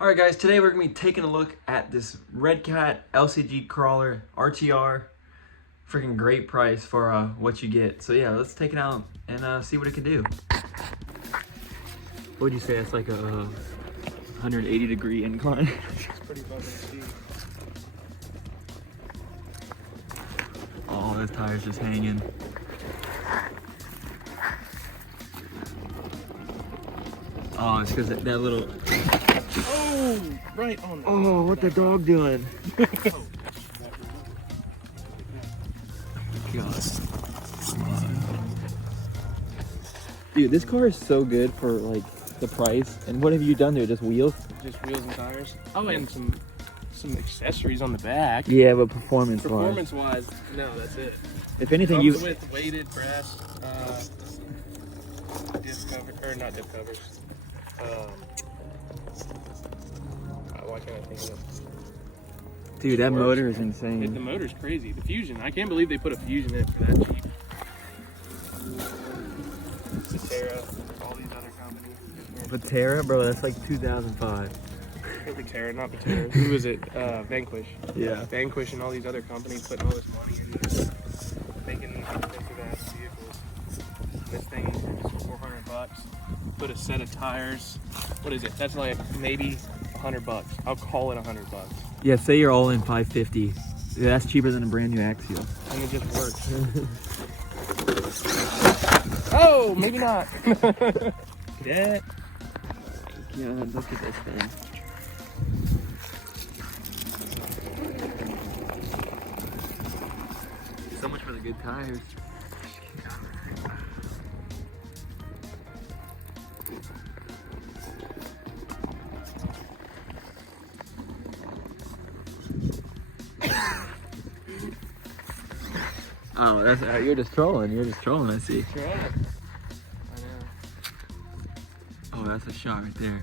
Alright guys, today we're going to be taking a look at this redcat LCG crawler RTR. Freaking great price for what you get. So yeah, let's take it out and see what it can do. What would you say? That's like a 180 degree incline. It's pretty fucking steep. Oh, this tire's just hanging. Oh, it's because that little... Oh, right on. Oh, what the dog doing? God. Dude, this car is so good for like the price. And what have you done there? Just wheels? Just wheels and tires. Oh, and some accessories on the back. Yeah, but performance-wise. Performance-wise, no, that's it. If anything, Comes with weighted brass diff cover, or not diff covers. Why can't I think of it? Dude, that motor is insane. The motor's crazy. The Fusion, I can't believe they put a Fusion in for that cheap. Patera, all these other companies. Patera, bro, that's like 2005. Patera, not Patera. Who is it? Vanquish. Yeah. Vanquish and all these other companies putting all this money into making these expensive ass vehicles. This thing is $400. Put a set of tires. What is it? That's like maybe $100. I'll call it $100. Yeah, say you're all in 550. Yeah, that's cheaper than a brand new Axial. And it just works. Oh, maybe not. Yeah. God, look at this thing. So much for the good tires. Oh, that's you're just trolling. You're just trolling. I see. Sure. I know. Oh, that's a shot right there.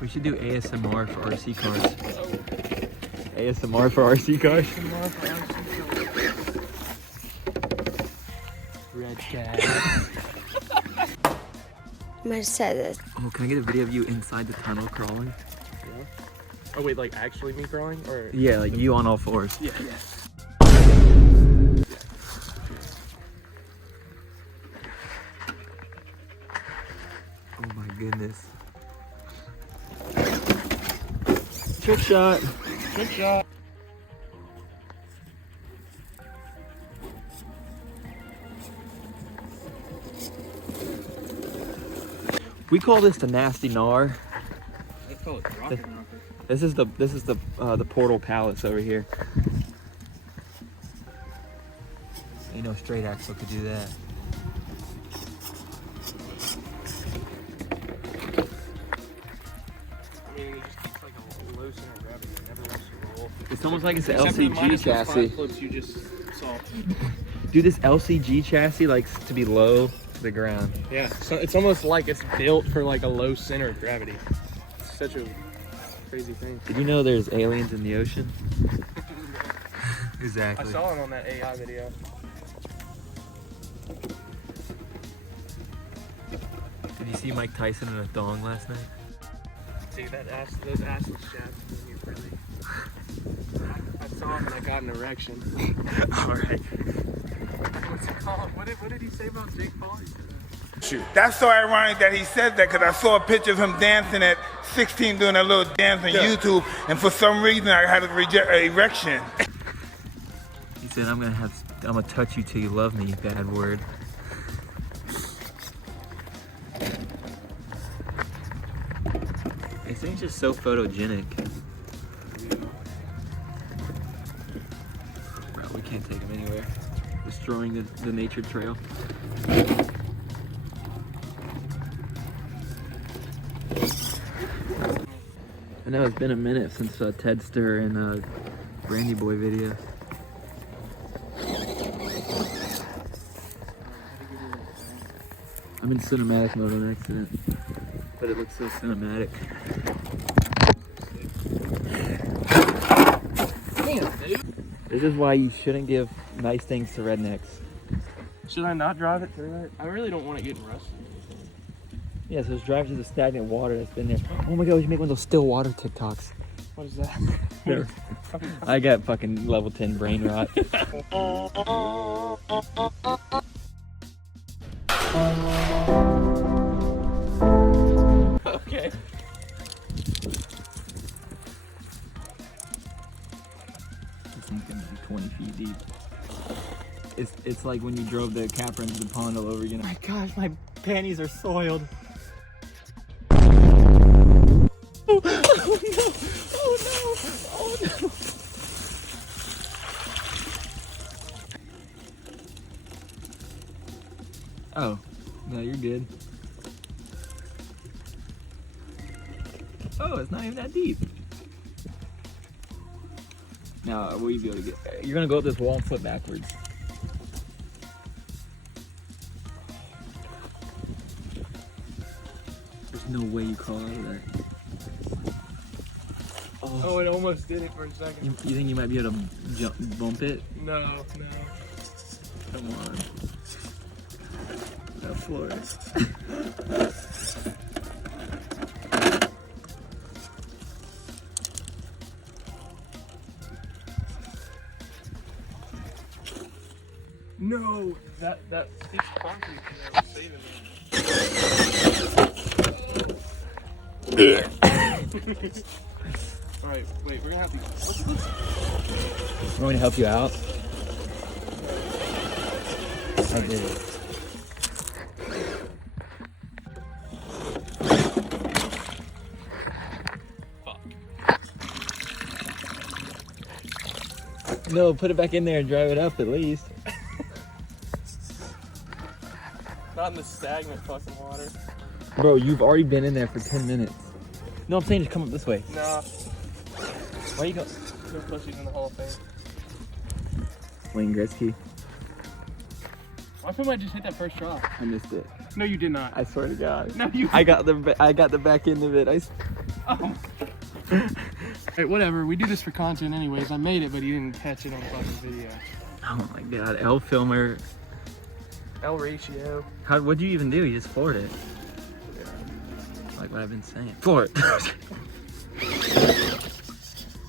We should do ASMR for RC cars. ASMR for RC cars. ASMR for RC cars. Redcat. I said this. Oh, can I get a video of you inside the tunnel crawling? Yeah. Oh wait, like actually me crawling, or? Yeah, like you on all fours. Yeah. Oh my goodness. Trick shot. Trick shot. We call this the nasty gnar. They call it rocket rocker. This is the portal palace over here. Ain't no straight axle could do that. I mean, it just keeps like a low center of gravity. It never wants to roll. It's almost like it's an Except for the LCG minus chassis. 5 flips you just saw. Dude, this LCG chassis likes to be low to the ground. Yeah, so it's almost like it's built for like a low center of gravity. It's such a crazy thing. Did you know there's aliens in the ocean? I Exactly. saw it on that AI video. Did you see Mike Tyson in a thong last night? Dude, those assless shafts made me really. I saw him and I got an erection. Alright. What's it called? What did he say about Jake Paul? Shoot. That's so ironic that he said that, because I saw a picture of him dancing at 16 doing a little dance on YouTube, and for some reason I had an erection. He said, I'm gonna touch you till you love me, bad word. This thing's just so photogenic. Bro, we can't take him anywhere. Destroying the nature trail. I know it's been a minute since Tedster and Brandy Boy video. I'm in cinematic mode on accident, but it looks so cinematic. Damn, dude. This is why you shouldn't give nice things to rednecks. Should I not drive it through it? I really don't want it getting rusty. Yeah, so just drive through the stagnant water that's been there. Oh my god, we should make one of those still water TikToks. What is that? There. I got fucking level 10 brain rot. Okay. This thing's gonna be 20 feet deep. It's like when you drove the capper into the pond all over again. Oh my gosh, my panties are soiled. Oh, oh no! Oh no! Oh no! Oh, no, you're good. Oh, it's not even that deep. Now, will you be able to get? You're gonna go up this wall and flip backwards. There's no way you crawl out of that. Oh, it almost did it for a second. You think you might be able to bump it? No, no. Come on. That floor. No! That steep concrete in there was saving me. Alright, wait, we're gonna have to. What's this? Want me to help you out? I did it. No, put it back in there and drive it up at least. Not in the stagnant fucking water. Bro, you've already been in there for 10 minutes. No, I'm saying just come up this way. Nah. Why you go? No pussies in the whole thing. Wayne Gretzky. Why couldn't I just hit that first drop? I missed it. No, you did not. I swear to God. No, you. I got the back end of it. Oh. Hey, whatever. We do this for content anyways. I made it, but he didn't catch it on fucking video. Oh my God, L filmer. L ratio. What'd you even do? You just floored it. Like what I've been saying. Floor it.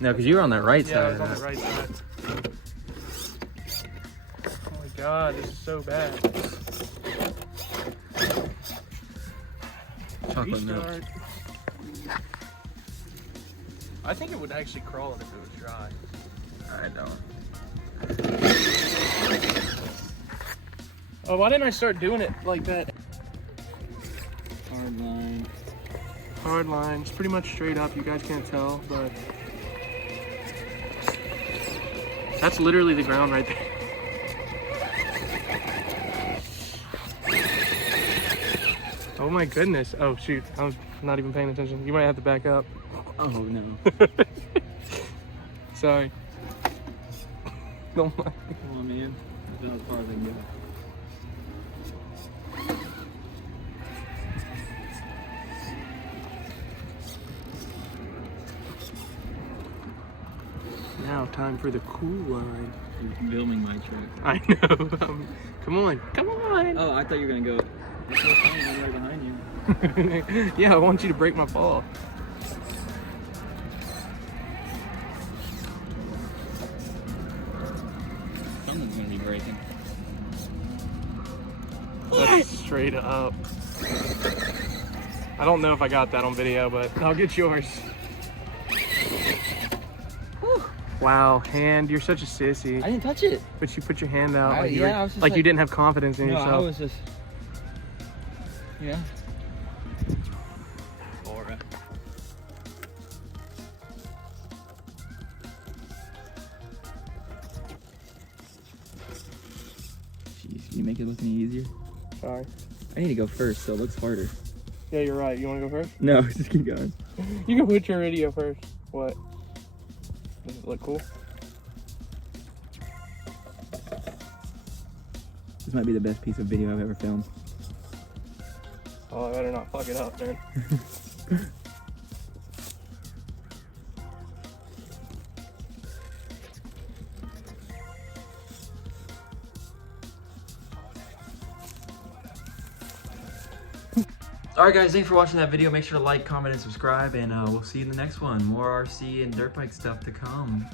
No, because you were on the right Yeah, side. I was on the right side. Oh my God, this is so bad. Chocolate milk. Restart. I think it would actually crawl if it was dry. I don't. Oh, why didn't I start doing it like that? Hard line. Hard line. It's pretty much straight up. You guys can't tell, but that's literally the ground right there. Oh my goodness. Oh shoot. I was not even paying attention. You might have to back up. Oh no. Sorry. Don't mind. Come on, man. That's about as far as I can go. Now time for the cool line. You're filming my truck. I know. Come on. Come on. Oh, I thought you were gonna go. That's so funny, I'm right behind you. Yeah, I want you to break my ball. Something's gonna be breaking. That's straight up. I don't know if I got that on video, but I'll get yours. Whew. Wow, hand, you're such a sissy. I didn't touch it. But you put your hand out I like, was just like you didn't have confidence in yourself. No, I was just. Yeah. Aura. Jeez, can you make it look any easier? Sorry. I need to go first, so it looks harder. Yeah, you're right. You want to go first? No, just keep going. You can put your video first. What? Does it look cool? This might be the best piece of video I've ever filmed. Oh, I better not fuck it up, man. Alright guys, thanks for watching that video. Make sure to like, comment, and subscribe, and we'll see you in the next one. More RC and dirt bike stuff to come.